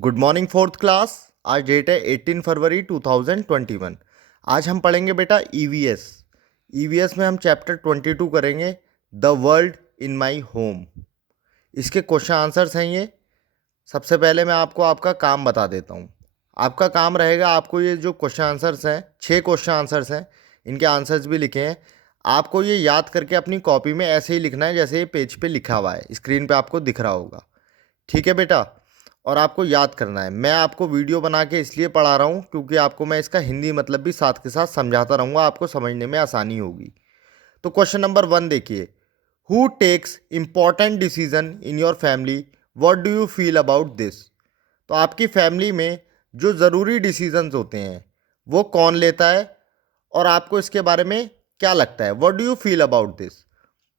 Good morning fourth class. आज date है 18 फरवरी 2021। आज हम पढ़ेंगे बेटा ईवीएस। ईवीएस में हम चैप्टर 22 करेंगे, the world in my home. इसके क्वेश्चन आंसर्स हैं ये। सबसे पहले मैं आपको आपका काम बता देता हूँ। आपका काम रहेगा, आपको ये जो क्वेश्चन आंसर्स हैं, 6 क्वेश्चन आंसर्स हैं, इनके आंसर्स भी लिखे हैं। आपको ये याद करके अपनी कॉपी में ऐसे ही लिखना है जैसे ये पेज पे लिखा हुआ है, स्क्रीन पे आपको दिख रहा होगा। ठीक है बेटा, और आपको याद करना है। मैं आपको वीडियो बना के इसलिए पढ़ा रहा हूँ क्योंकि आपको मैं इसका हिंदी मतलब भी साथ के साथ समझाता रहूँगा, आपको समझने में आसानी होगी। तो क्वेश्चन नंबर 1 देखिए, who takes important decision in your family, what do you feel about this. तो आपकी फैमिली में जो ज़रूरी डिसीजंस होते हैं वो कौन लेता है और आपको इसके बारे में क्या लगता है, what do you feel about this.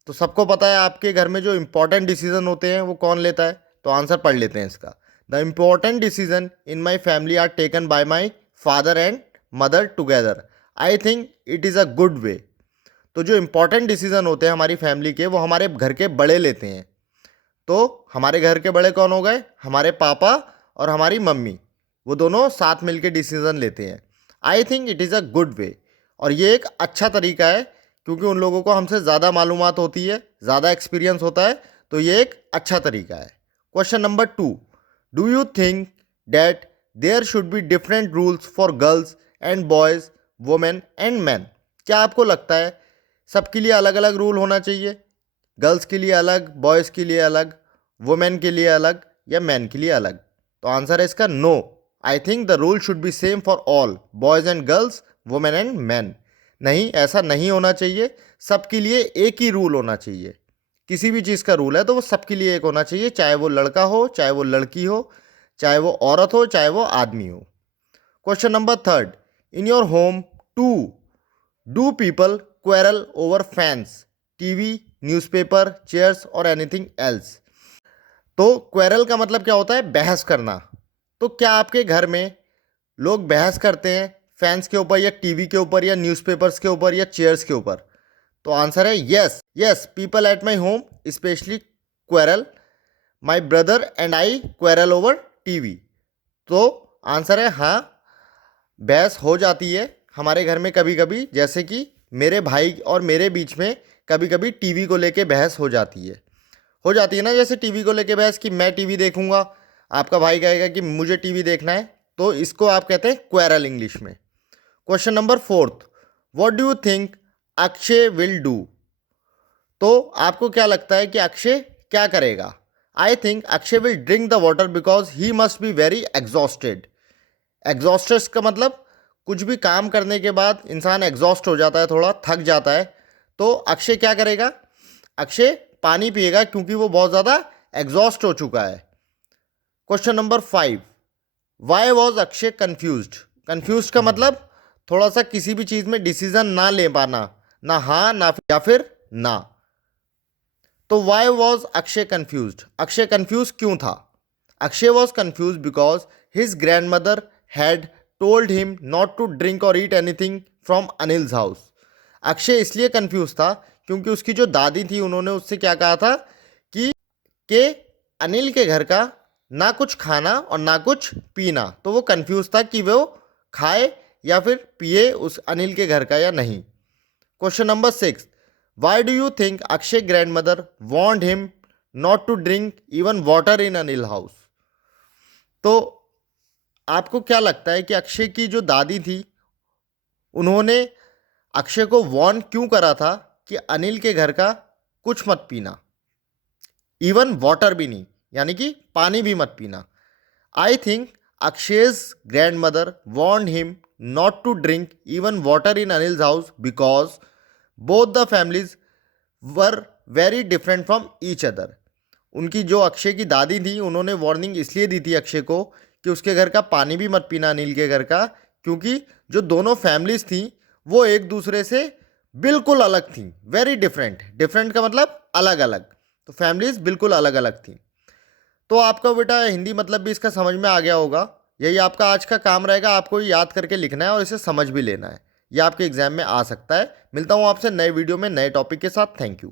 तो सबको पता है आपके घर में जो इंपॉर्टेंट डिसीजन होते हैं वो कौन लेता है, तो आंसर पढ़ लेते हैं इसका। The important decision in my family are taken by my father and mother together. I think it is a good way. तो जो इंपॉर्टेंट डिसीजन होते हैं हमारी फैमिली के, वो हमारे घर के बड़े लेते हैं। तो हमारे घर के बड़े कौन हो गए, हमारे पापा और हमारी मम्मी, वो दोनों साथ मिलकर डिसीजन लेते हैं। आई think it is a good वे, और ये एक अच्छा तरीका है क्योंकि उन लोगों को हमसे ज़्यादा मालूमात होती है, ज़्यादा एक्सपीरियंस होता है, तो ये एक अच्छा तरीका है। Question number 2, do you think that there should be different rules for girls and boys, women and man. क्या आपको लगता है सबके लिए अलग अलग रूल होना चाहिए, गर्ल्स के लिए अलग, बॉयज़ के लिए अलग, वुमेन के लिए अलग या मैन के लिए अलग। तो आंसर है इसका no. I think the rule should be same for all, boys and girls, women and man. नहीं, ऐसा नहीं होना चाहिए। सबके लिए एक ही रूल होना चाहिए। किसी भी चीज़ का रूल है तो वो सबके लिए एक होना चाहिए, चाहे वो लड़का हो, चाहे वो लड़की हो, चाहे वो औरत हो, चाहे वो आदमी हो। Question number 3, in your home to do people quarrel over fans, TV, newspaper, chairs और एनीथिंग एल्स। तो क्वेरल का मतलब क्या होता है, बहस करना। तो क्या आपके घर में लोग बहस करते हैं फैंस के ऊपर या टीवी के ऊपर या न्यूज़पेपर्स के ऊपर या चेयर्स के ऊपर। तो आंसर है yes, yes, people at my home specially quarrel, my brother and I quarrel over TV. तो आंसर है हाँ, बहस हो जाती है हमारे घर में कभी कभी, जैसे कि मेरे भाई और मेरे बीच में कभी कभी टीवी को लेके बहस हो जाती है ना, जैसे टीवी को लेके बहस कि मैं टीवी देखूंगा, आपका भाई कहेगा कि मुझे टीवी देखना है, तो इसको आप कहते हैं क्वेरल इंग्लिश में। Question number 4, what do you think Akshay will do. तो आपको क्या लगता है कि अक्षय क्या करेगा। I think Akshay will drink the water because he must be very exhausted. Exhausted का मतलब कुछ भी काम करने के बाद इंसान एग्जॉस्ट हो जाता है, थोड़ा थक जाता है। तो अक्षय क्या करेगा, अक्षय पानी पिएगा क्योंकि वो बहुत ज़्यादा एग्जॉस्ट हो चुका है। Question number 5, Y was Akshay confused. Confused का मतलब थोड़ा सा किसी भी चीज़ में डिसीजन ना ले पाना, ना हाँ ना या फिर ना। तो why was Akshay confused, Akshay confuse क्यों था। Akshay was confuse because his grandmother had told him not to drink और eat anything from Anil's house. Akshay इसलिए कन्फ्यूज था क्योंकि उसकी जो दादी थी उन्होंने उससे क्या कहा था कि अनिल के घर का ना कुछ खाना और ना कुछ पीना। तो वो कंफ्यूज था कि वो खाए या फिर पिए उस अनिल के घर का या नहीं। Question number 6, why do you think Akshay grand mother want him not to drink even water in Anil house. तो आपको क्या लगता है कि अक्षय की जो दादी थी उन्होंने अक्षय को वॉर्न क्यों करा था कि अनिल के घर का कुछ मत पीना, इवन वाटर भी नहीं, यानी कि पानी भी मत पीना। I think Akshay's grandmother warn him not to drink even water in Anil's house because both the families were very different from each other. उनकी जो अक्षय की दादी थी उन्होंने वार्निंग इसलिए दी थी अक्षय को कि उसके घर का पानी भी मत पीना अनिल के घर का, क्योंकि जो दोनों फैमिलीज थी वो एक दूसरे से बिल्कुल अलग थी, वेरी डिफरेंट। डिफरेंट का मतलब अलग अलग, तो फैमिलीज बिल्कुल अलग अलग थी। तो आपका बेटा हिंदी मतलब भी इसका समझ में आ गया होगा। यही आपका आज का काम रहेगा, आपको ये याद करके लिखना है और इसे समझ भी लेना है। यह आपके एग्जाम में आ सकता है। मिलता हूँ आपसे नए वीडियो में नए टॉपिक के साथ। Thank you.